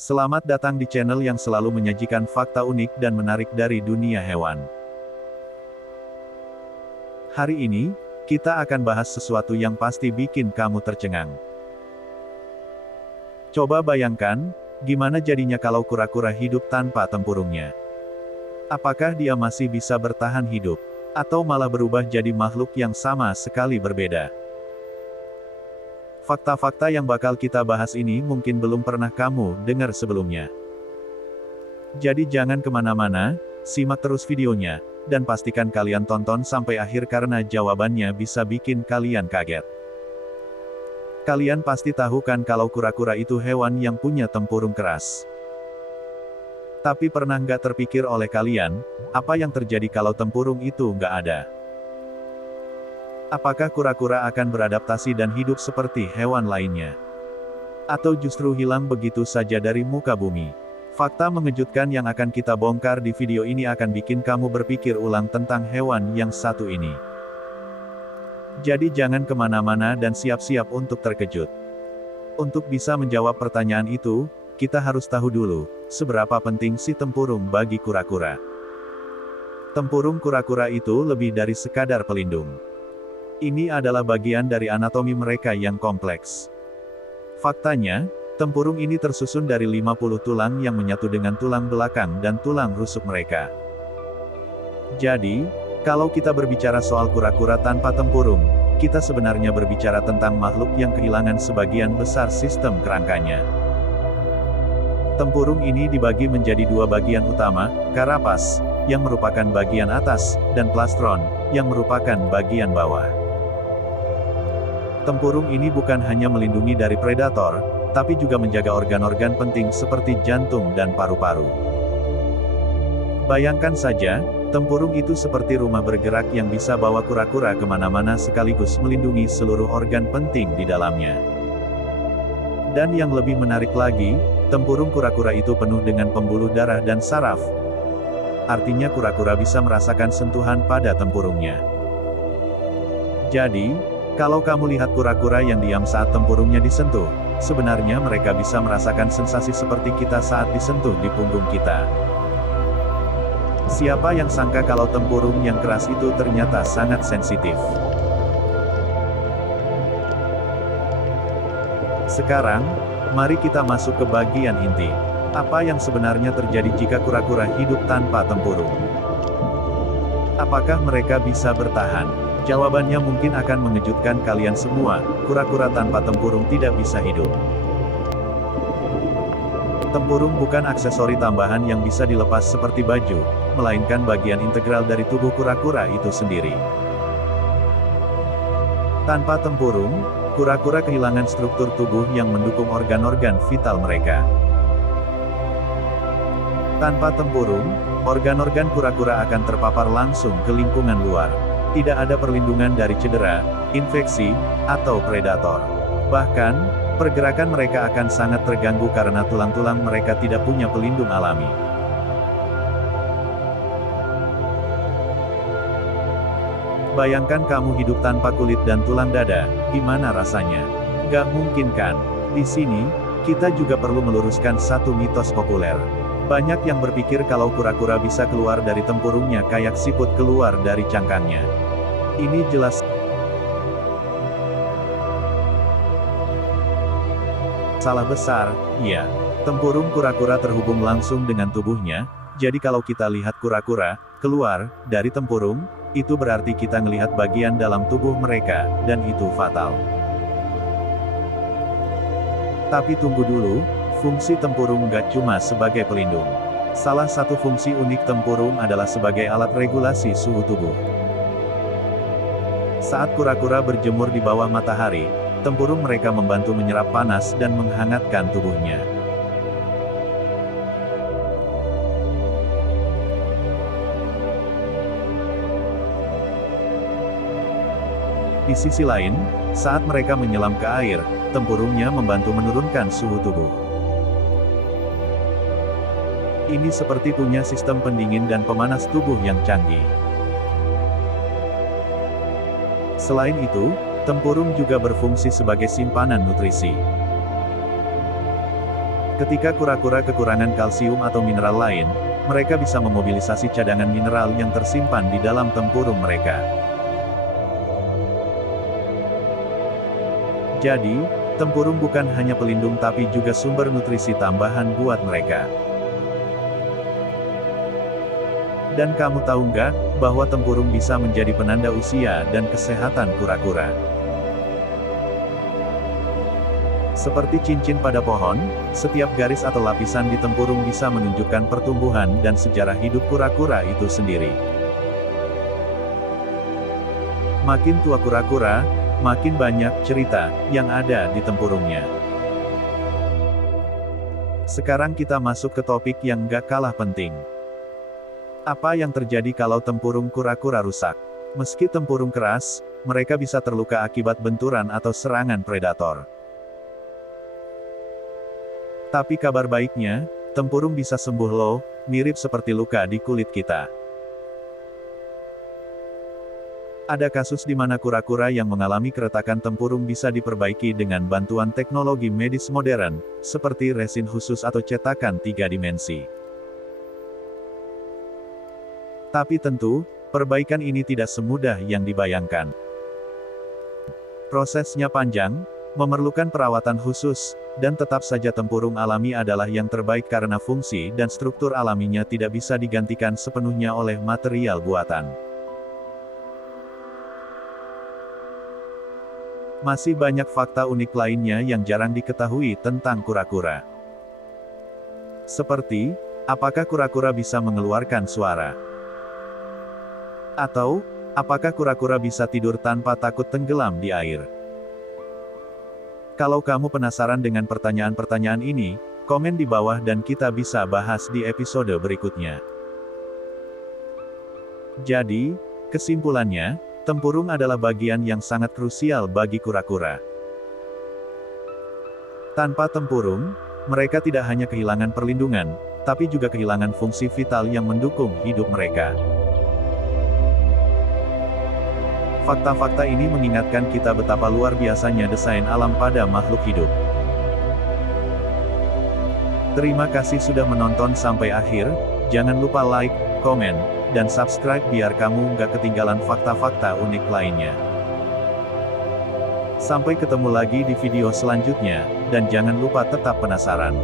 Selamat datang di channel yang selalu menyajikan fakta unik dan menarik dari dunia hewan. Hari ini, kita akan bahas sesuatu yang pasti bikin kamu tercengang. Coba bayangkan, gimana jadinya kalau kura-kura hidup tanpa tempurungnya? Apakah dia masih bisa bertahan hidup? Atau malah berubah jadi makhluk yang sama sekali berbeda? Fakta-fakta yang bakal kita bahas ini mungkin belum pernah kamu dengar sebelumnya. Jadi jangan kemana-mana, simak terus videonya, dan pastikan kalian tonton sampai akhir karena jawabannya bisa bikin kalian kaget. Kalian pasti tahu kan kalau kura-kura itu hewan yang punya tempurung keras. Tapi pernah nggak terpikir oleh kalian, apa yang terjadi kalau tempurung itu nggak ada? Apakah kura-kura akan beradaptasi dan hidup seperti hewan lainnya? Atau justru hilang begitu saja dari muka bumi? Fakta mengejutkan yang akan kita bongkar di video ini akan bikin kamu berpikir ulang tentang hewan yang satu ini. Jadi jangan kemana-mana dan siap-siap untuk terkejut. Untuk bisa menjawab pertanyaan itu, kita harus tahu dulu, seberapa penting si tempurung bagi kura-kura. Tempurung kura-kura itu lebih dari sekadar pelindung. Ini adalah bagian dari anatomi mereka yang kompleks. Faktanya, tempurung ini tersusun dari 50 tulang yang menyatu dengan tulang belakang dan tulang rusuk mereka. Jadi, kalau kita berbicara soal kura-kura tanpa tempurung, kita sebenarnya berbicara tentang makhluk yang kehilangan sebagian besar sistem kerangkanya. Tempurung ini dibagi menjadi dua bagian utama, karapas, yang merupakan bagian atas, dan plastron, yang merupakan bagian bawah. Tempurung ini bukan hanya melindungi dari predator, tapi juga menjaga organ-organ penting seperti jantung dan paru-paru. Bayangkan saja, tempurung itu seperti rumah bergerak yang bisa bawa kura-kura kemana-mana sekaligus melindungi seluruh organ penting di dalamnya. Dan yang lebih menarik lagi, tempurung kura-kura itu penuh dengan pembuluh darah dan saraf. Artinya kura-kura bisa merasakan sentuhan pada tempurungnya. Jadi, kalau kamu lihat kura-kura yang diam saat tempurungnya disentuh, sebenarnya mereka bisa merasakan sensasi seperti kita saat disentuh di punggung kita. Siapa yang sangka kalau tempurung yang keras itu ternyata sangat sensitif? Sekarang, mari kita masuk ke bagian inti. Apa yang sebenarnya terjadi jika kura-kura hidup tanpa tempurung? Apakah mereka bisa bertahan? Jawabannya mungkin akan mengejutkan kalian semua, kura-kura tanpa tempurung tidak bisa hidup. Tempurung bukan aksesori tambahan yang bisa dilepas seperti baju, melainkan bagian integral dari tubuh kura-kura itu sendiri. Tanpa tempurung, kura-kura kehilangan struktur tubuh yang mendukung organ-organ vital mereka. Tanpa tempurung, organ-organ kura-kura akan terpapar langsung ke lingkungan luar. Tidak ada perlindungan dari cedera, infeksi, atau predator. Bahkan, pergerakan mereka akan sangat terganggu karena tulang-tulang mereka tidak punya pelindung alami. Bayangkan kamu hidup tanpa kulit dan tulang dada, gimana rasanya? Gak mungkin kan? Di sini, kita juga perlu meluruskan satu mitos populer. Banyak yang berpikir kalau kura-kura bisa keluar dari tempurungnya kayak siput keluar dari cangkangnya. Ini jelas salah besar, ya. Tempurung kura-kura terhubung langsung dengan tubuhnya, jadi kalau kita lihat kura-kura keluar dari tempurung, itu berarti kita melihat bagian dalam tubuh mereka, dan itu fatal. Tapi tunggu dulu, fungsi tempurung nggak cuma sebagai pelindung. Salah satu fungsi unik tempurung adalah sebagai alat regulasi suhu tubuh. Saat kura-kura berjemur di bawah matahari, tempurung mereka membantu menyerap panas dan menghangatkan tubuhnya. Di sisi lain, saat mereka menyelam ke air, tempurungnya membantu menurunkan suhu tubuh. Ini seperti punya sistem pendingin dan pemanas tubuh yang canggih. Selain itu, tempurung juga berfungsi sebagai simpanan nutrisi. Ketika kura-kura kekurangan kalsium atau mineral lain, mereka bisa memobilisasi cadangan mineral yang tersimpan di dalam tempurung mereka. Jadi, tempurung bukan hanya pelindung tapi juga sumber nutrisi tambahan buat mereka. Dan kamu tahu nggak, bahwa tempurung bisa menjadi penanda usia dan kesehatan kura-kura. Seperti cincin pada pohon, setiap garis atau lapisan di tempurung bisa menunjukkan pertumbuhan dan sejarah hidup kura-kura itu sendiri. Makin tua kura-kura, makin banyak cerita yang ada di tempurungnya. Sekarang kita masuk ke topik yang gak kalah penting. Apa yang terjadi kalau tempurung kura-kura rusak? Meski tempurung keras, mereka bisa terluka akibat benturan atau serangan predator. Tapi kabar baiknya, tempurung bisa sembuh loh, mirip seperti luka di kulit kita. Ada kasus di mana kura-kura yang mengalami keretakan tempurung bisa diperbaiki dengan bantuan teknologi medis modern, seperti resin khusus atau cetakan 3 dimensi. Tapi tentu, perbaikan ini tidak semudah yang dibayangkan. Prosesnya panjang, memerlukan perawatan khusus, dan tetap saja tempurung alami adalah yang terbaik karena fungsi dan struktur alaminya tidak bisa digantikan sepenuhnya oleh material buatan. Masih banyak fakta unik lainnya yang jarang diketahui tentang kura-kura. Seperti, apakah kura-kura bisa mengeluarkan suara? Atau, apakah kura-kura bisa tidur tanpa takut tenggelam di air? Kalau kamu penasaran dengan pertanyaan-pertanyaan ini, komen di bawah dan kita bisa bahas di episode berikutnya. Jadi, kesimpulannya, tempurung adalah bagian yang sangat krusial bagi kura-kura. Tanpa tempurung, mereka tidak hanya kehilangan perlindungan, tapi juga kehilangan fungsi vital yang mendukung hidup mereka. Fakta-fakta ini mengingatkan kita betapa luar biasanya desain alam pada makhluk hidup. Terima kasih sudah menonton sampai akhir, jangan lupa like, komen, dan subscribe biar kamu nggak ketinggalan fakta-fakta unik lainnya. Sampai ketemu lagi di video selanjutnya, dan jangan lupa tetap penasaran.